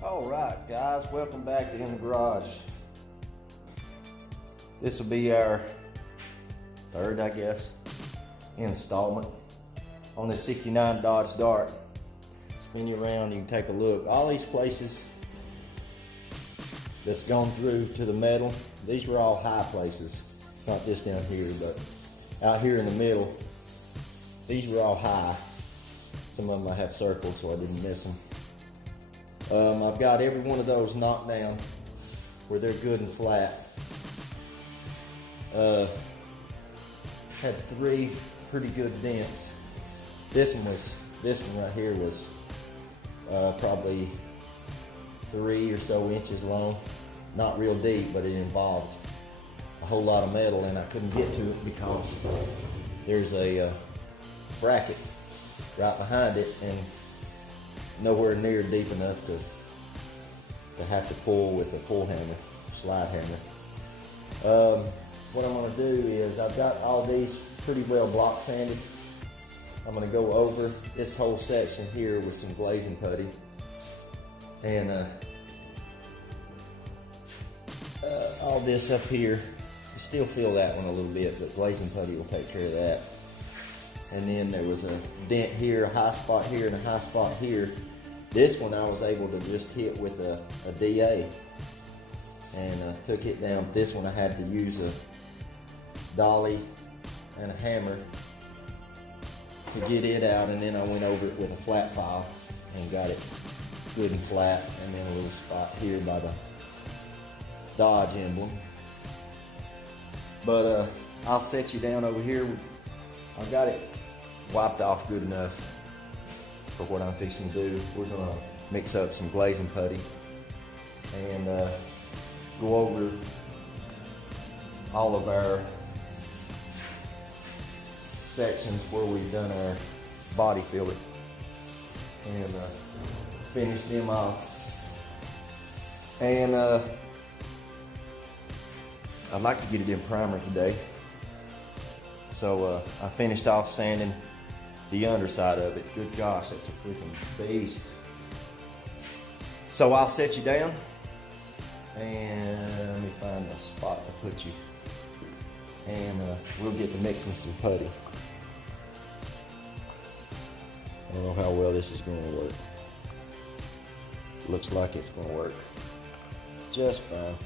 Alright guys, welcome back to In the Garage. This will be our third, I guess, installment on this 69 Dodge Dart. Spin you around, you can take a look. All these places that's gone through to the metal, these were all high places. Not this down here, but out here in the middle, these were all high. Some of them I have circled so I didn't miss them. I've got every one of those knocked down where they're good and flat. Had three pretty good dents. This one right here was probably 3 or so inches long. Not real deep, but it involved a whole lot of metal, and I couldn't get to it because there's a bracket right behind it and nowhere near deep enough to have to pull with a pull hammer, slide hammer. What I'm going to do is I've got all these pretty well block sanded. I'm going to go over this whole section here with some glazing putty, and all this up here, you still feel that one a little bit, but glazing putty will take care of that. And then there was a dent here, a high spot here, and a high spot here. This one I was able to just hit with a DA and took it down. This one I had to use a dolly and a hammer to get it out, and then I went over it with a flat file and got it good and flat, and then a little spot here by the Dodge emblem. But I'll set you down over here. I've got it wiped off good enough for what I'm fixing to do. We're gonna mix up some glazing putty and go over all of our sections where we've done our body filler and finish them off. And I'd like to get it in primer today. So I finished off sanding the underside of it. Good gosh, that's a freaking beast. So I'll set you down and let me find a spot to put you, and we'll get to mixing some putty. I don't know how well this is going to work. Looks like it's going to work just fine.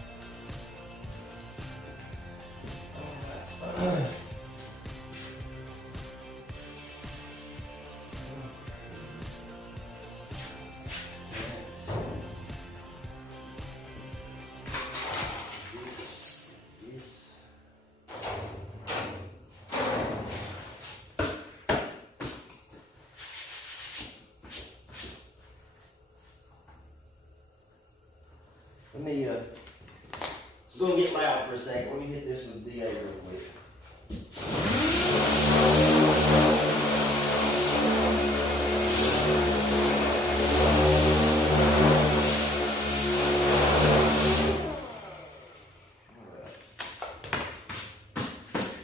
Let me, it's going to get loud for a second. Let me hit this with DA real quick.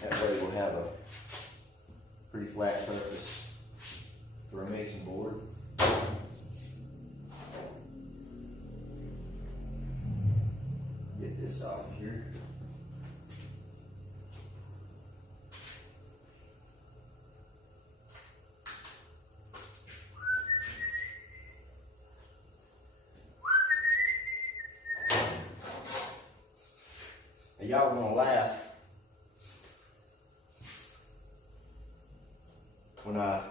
That way we'll have a pretty flat surface for a mixing board. Get this off here. Y'all are gonna laugh when I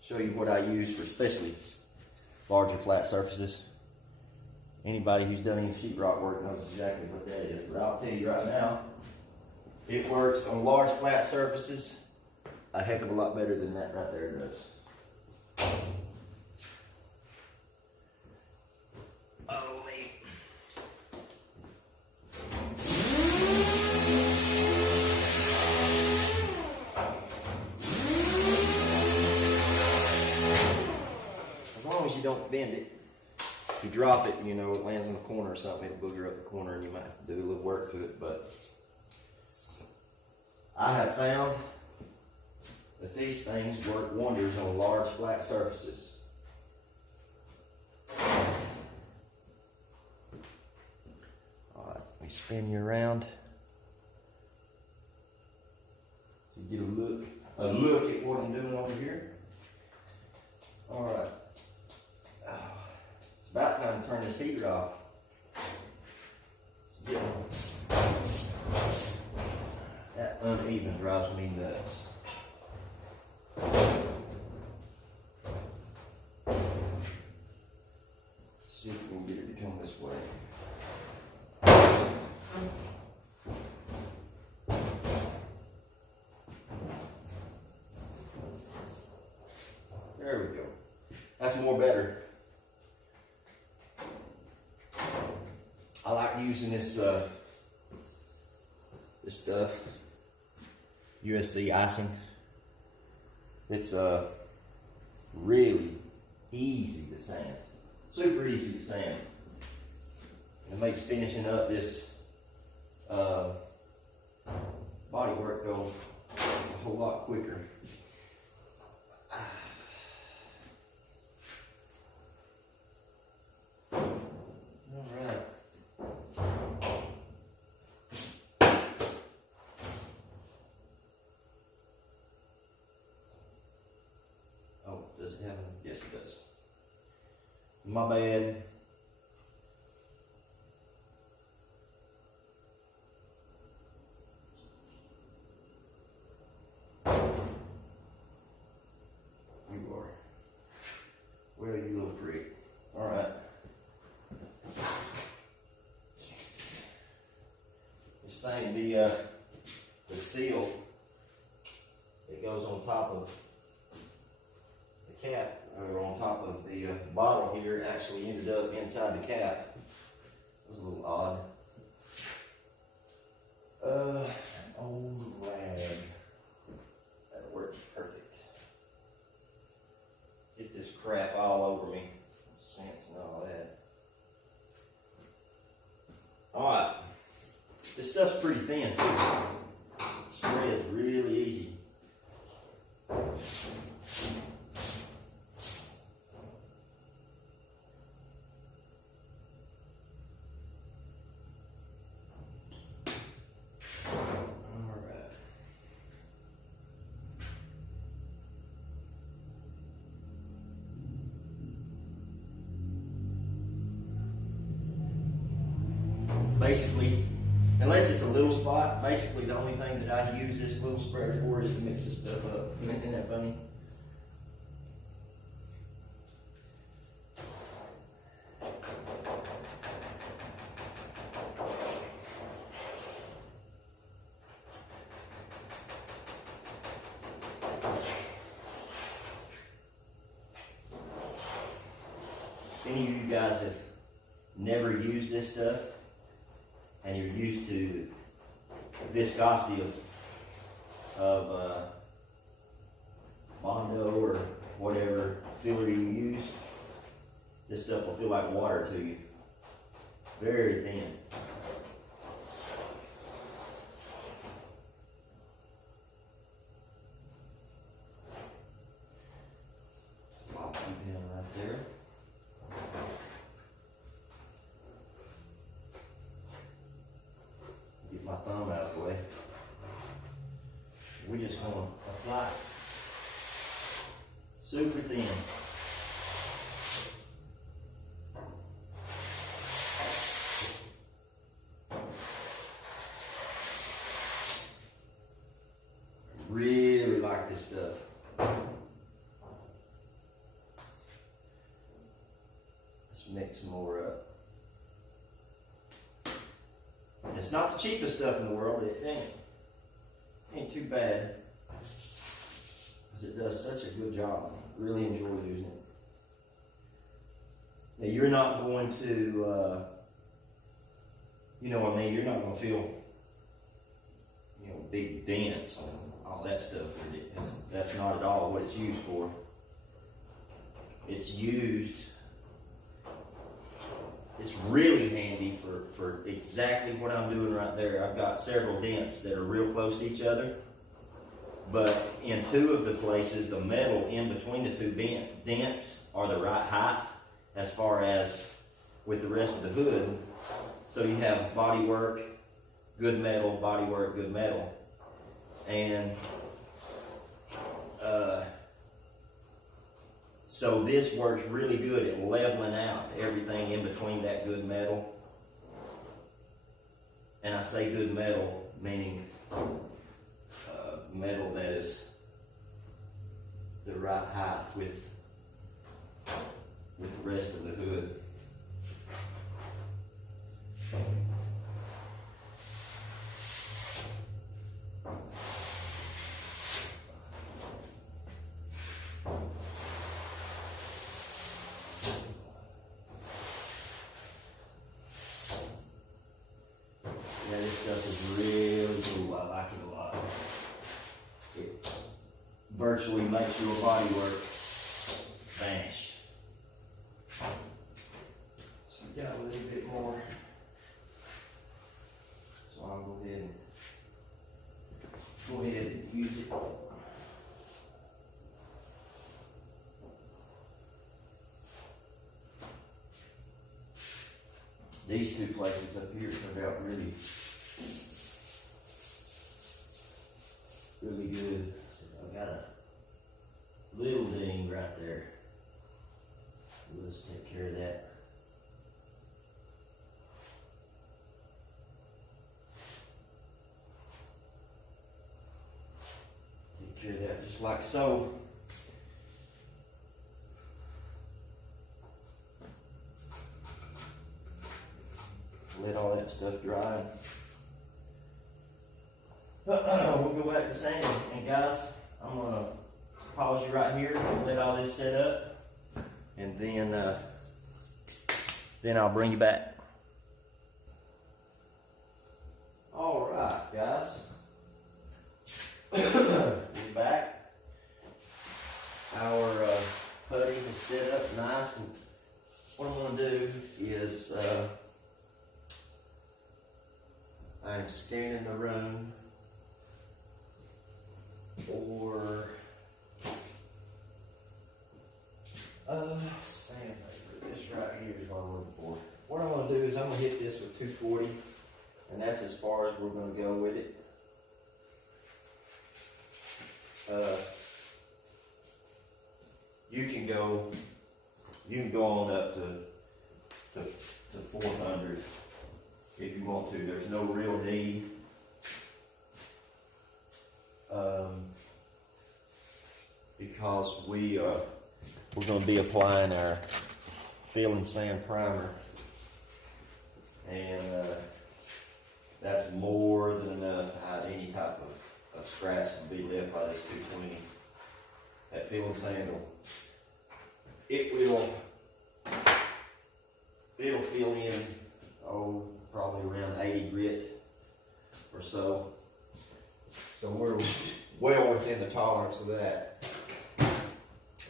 show you what I use for especially larger flat surfaces. Anybody who's done any sheetrock work knows exactly what that is, but I'll tell you right now, it works on large flat surfaces a heck of a lot better than that right there does. Oh, wait. As long as you don't bend it. If you drop it, you know, it lands in the corner or something, it'll booger up the corner and you might have to do a little work to it. But I have found that these things work wonders on large flat surfaces. spin you around. You get a look at what I'm doing over here. All right. It's about time to turn this heater off. It's getting, that uneven drives me nuts. See if we can get it to come this way. There we go. That's more better. I like using this this stuff, USC icing. It's really easy to sand, super easy to sand. It makes finishing up this body work go a whole lot quicker. Does it have one? Yes, it does. My bad. You are. Well, you little freak. All right. This thing, the seal that goes on top of cap, or on top of the bottle here, actually ended up inside the cap. It was a little odd. Old rag. That'll work perfect. Get this crap all over me. Scents and all that. Alright. This stuff's pretty thin too. It spreads really easy. Basically, unless it's a little spot, basically the only thing that I use this little spreader for is to mix this stuff up. Isn't that funny? If any of you guys have never used this stuff, and you're used to the viscosity of Bondo or whatever filler you use, this stuff will feel like water to you. Very thin. I'll keep him right there. Get my thumb out of the way. We're just going to apply super thin. Really like this stuff. Let's mix some more up. It's not the cheapest stuff in the world. It ain't too bad, because it does such a good job. Really enjoy using it. Now you're not going to, you know what I mean. You're not going to feel, big dents and all that stuff. That's not at all what it's used for. It's really handy for exactly what I'm doing right there. I've got several dents that are real close to each other, but in two of the places, the metal in between the two dents are the right height as far as with the rest of the hood. So you have body work Good Metal, Bodywork Good Metal. And so this works really good at leveling out everything in between that Good Metal. And I say good metal, meaning metal that is the right height with the rest of the hood. Yeah, this stuff is really cool. I like it a lot. It virtually makes your bodywork vanish. So we got a little bit more. So I'll go ahead and use it. These two places up here turned out really good. So I got a little ding right there. We'll just take care of that. Take care of that just like so. Let all that stuff dry. We'll go back to sanding. And guys, I'm gonna pause you right here and let all this set up, and then I'll bring you back. All right, guys. We're back. Our putty is set up nice, and what I'm gonna do is I'm scanning the room for sandpaper. This right here is what I'm looking for. What I'm going to do is I'm going to hit this with 240, and that's as far as we're going to go with it. You can go on up to 400 if you want to. There's no real need. Because we're going to be applying our fill and sand primer, and that's more than enough to hide any type of scratch to be left by this 220. That fill and sand it'll fill in probably around 80 grit or so. So we're well within the tolerance of that.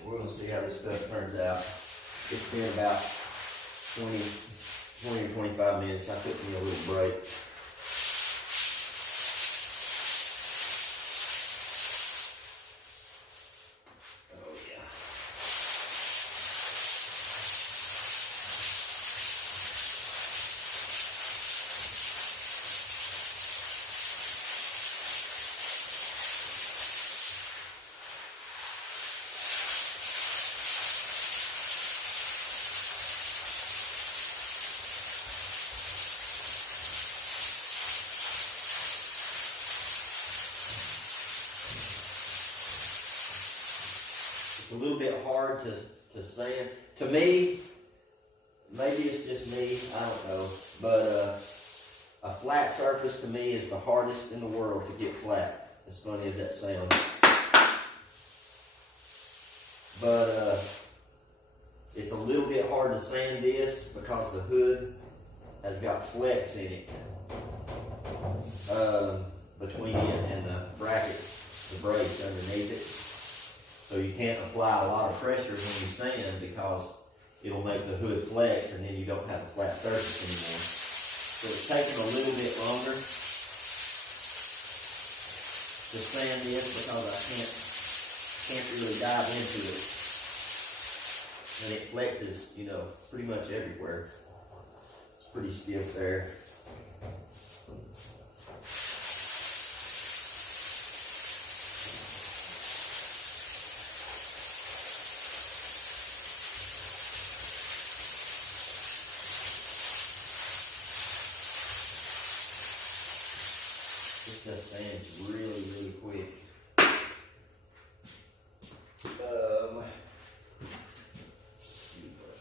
We're going to see how this stuff turns out. It's been about 20 or 25 minutes. I took me a little break. Oh yeah. It's a little bit hard to sand. To me, maybe it's just me, I don't know, but a flat surface to me is the hardest in the world to get flat, as funny as that sounds. But it's a little bit hard to sand this because the hood has got flex in it between it and the bracket, the brace underneath it. So you can't apply a lot of pressure when you sand because it'll make the hood flex, and then you don't have a flat surface anymore. So it's taking a little bit longer to sand this because I can't really dive into it. And it flexes, pretty much everywhere. It's pretty stiff there. This stuff sands really, really quick. Let's see what.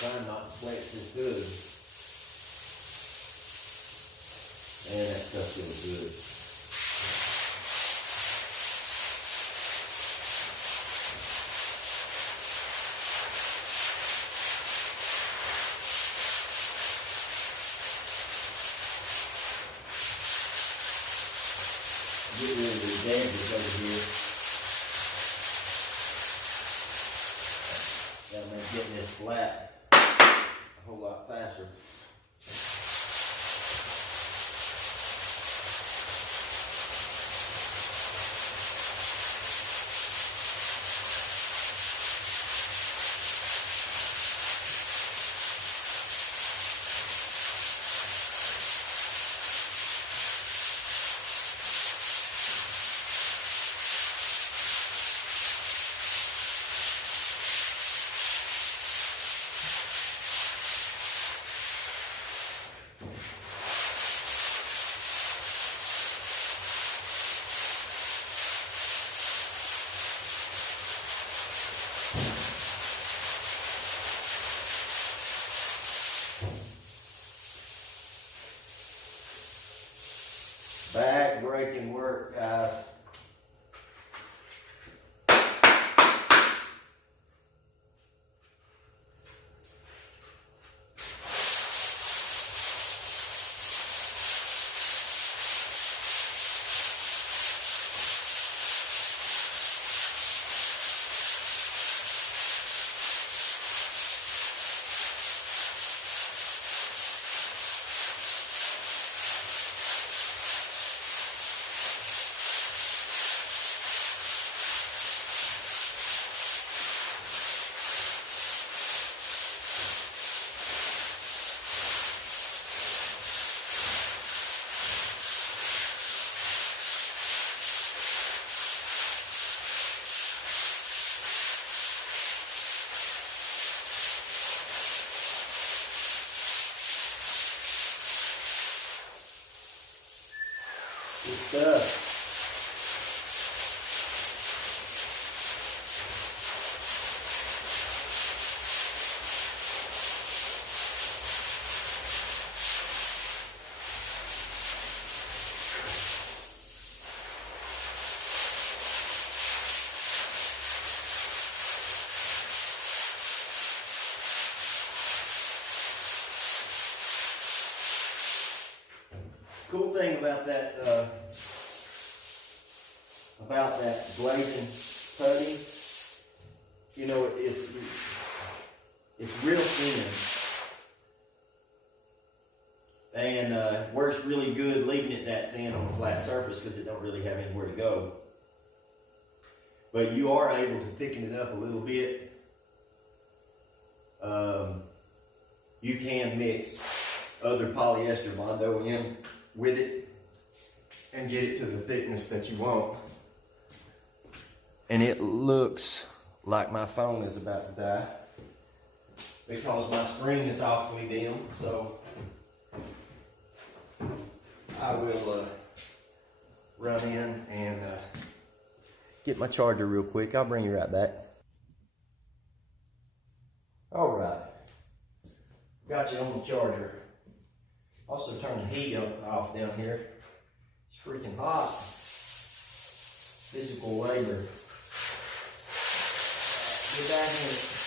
Trying not to flex as good. And that stuff feels good. Get rid of the edges over here. That makes getting this flat a whole lot faster. Back breaking work, guys. Good stuff. Cool thing about that glazing putty, you know, it's real thin, and works really good leaving it that thin on a flat surface because it don't really have anywhere to go. But you are able to thicken it up a little bit. You can mix other polyester Bondo in with it and get it to the thickness that you want. And it looks like my phone is about to die because my screen is awfully dim, so I will run in and get my charger real quick. I'll bring you right back. All right, got you on the charger. Also turn the heat off down here. It's freaking hot. Physical labor. Get back in it.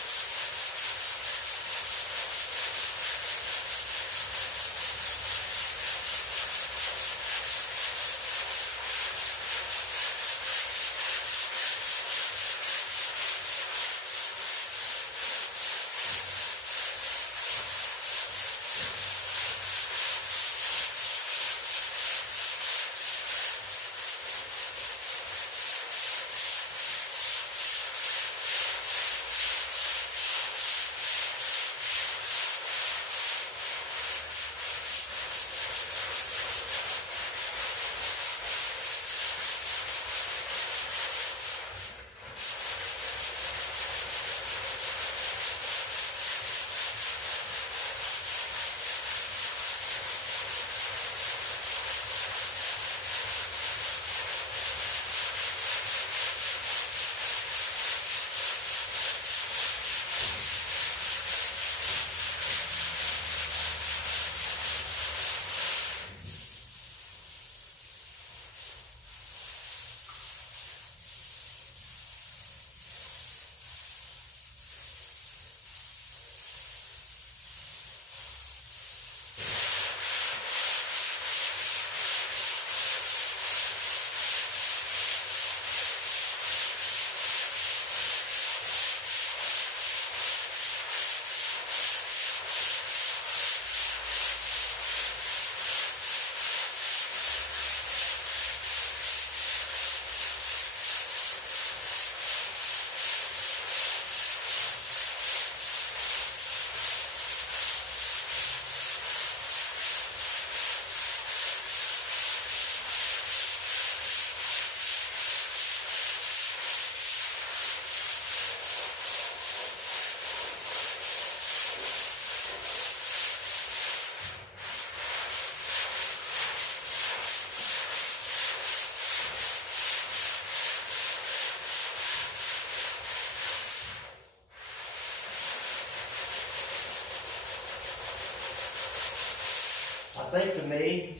I think to me,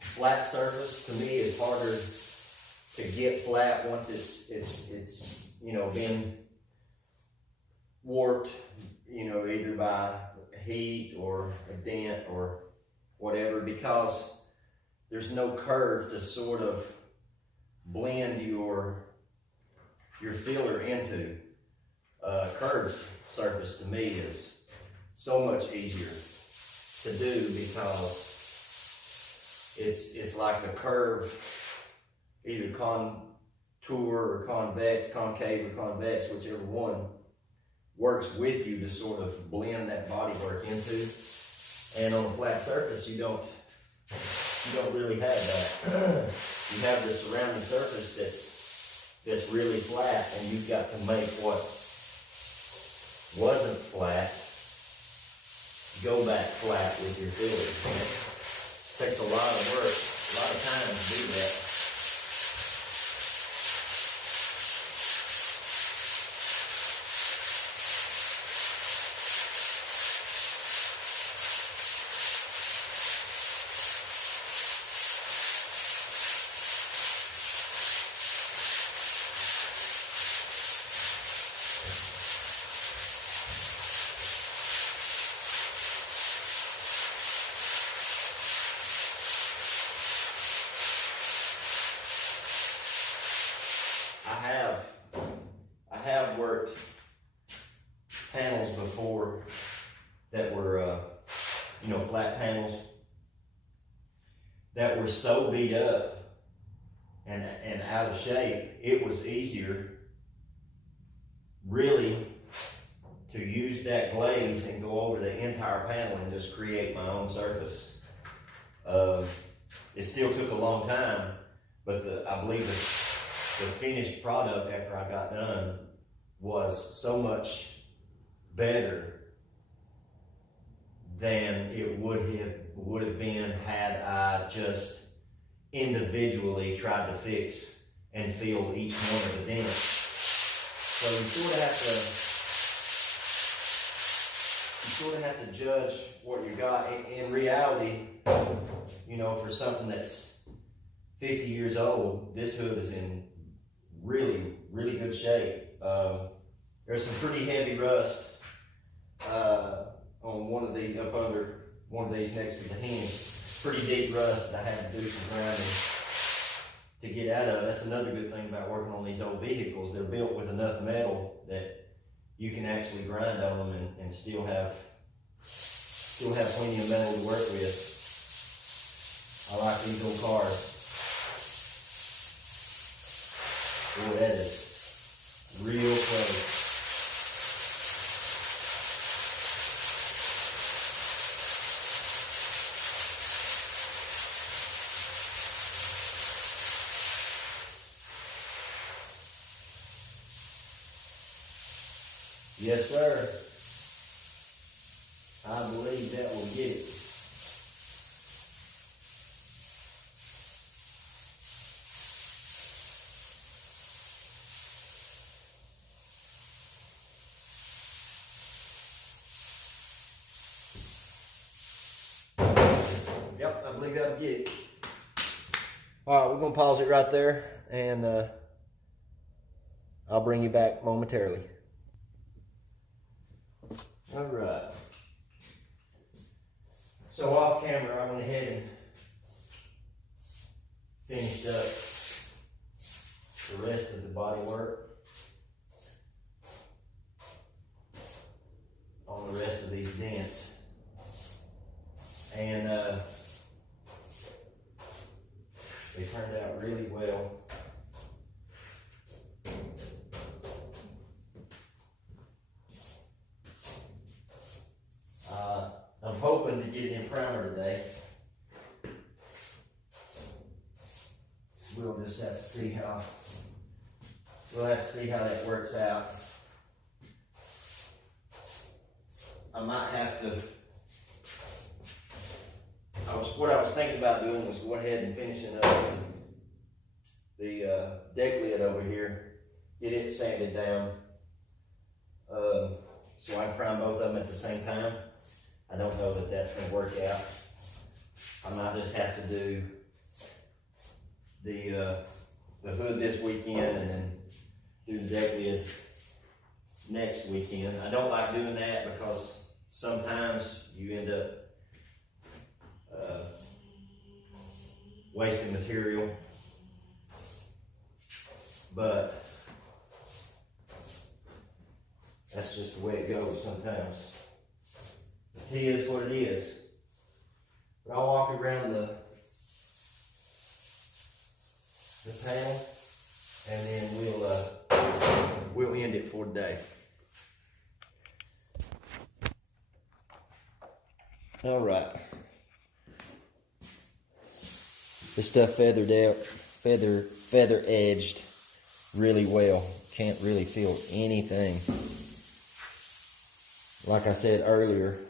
flat surface to me is harder to get flat once it's you know, been warped, you know, either by heat or a dent or whatever, because there's no curve to sort of blend your filler into. Curved surface to me is so much easier to do because it's like a curve, either contour or convex, concave or convex, whichever one works with you to sort of blend that bodywork into. And on a flat surface, you don't really have that. You have the surrounding surface that's really flat, and you've got to make what wasn't flat go back flat with your filler. Takes a lot of work, a lot of time to do that. I have worked panels before that were, flat panels that were so beat up and out of shape, it was easier really to use that glaze and go over the entire panel and just create my own surface. It still took a long time, but I believe the finished product after I got done was so much better than it would have been had I just individually tried to fix and fill each one of the dents. So you sort of have to judge what you got. In reality, for something that's 50 years old, this hood is in really, really good shape. There's some pretty heavy rust on one of these, up under one of these next to the hinge. Pretty deep rust that I had to do some grinding to get out of. That's another good thing about working on these old vehicles. They're built with enough metal that you can actually grind on them and still have plenty of metal to work with. I like these old cars. Boy, that is real close. Yes, sir. I believe that will get it. Yep, I believe that'll get it. All right, we're going to pause it right there, and I'll bring you back momentarily. All right. So off camera, I went ahead and finished up the rest of the body work on the rest of these dents. And they turned out really well. I'm hoping to get it in primer today. We'll just have to see how that works out. I might have to. What I was thinking about doing was go ahead and finishing up the deck lid over here, get it sanded down, so I can prime both of them at the same time. I don't know that that's going to work out. I might just have to do the hood this weekend and then do the deck lid next weekend. I don't like doing that because sometimes you end up wasting material, but that's just the way it goes sometimes. It is what it is. But I'll walk around the panel, and then we'll end it for today. All right. This stuff feathered out, feather edged really well. Can't really feel anything. Like I said earlier,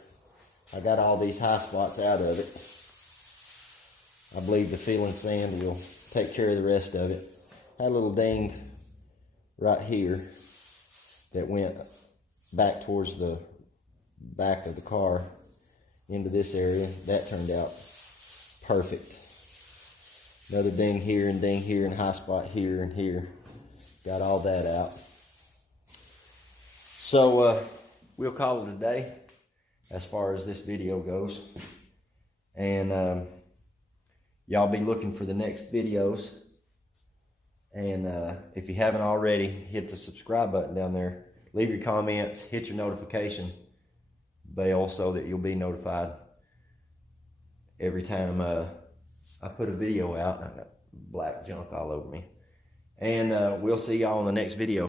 I got all these high spots out of it. I believe the fill-in sand will take care of the rest of it. Had a little ding right here that went back towards the back of the car into this area. That turned out perfect. Another ding here and high spot here and here. Got all that out. So we'll call it a day as far as this video goes. And y'all be looking for the next videos. And if you haven't already, hit the subscribe button down there. Leave your comments, hit your notification bell so that you'll be notified every time I put a video out. I got black junk all over me. And we'll see y'all in the next video.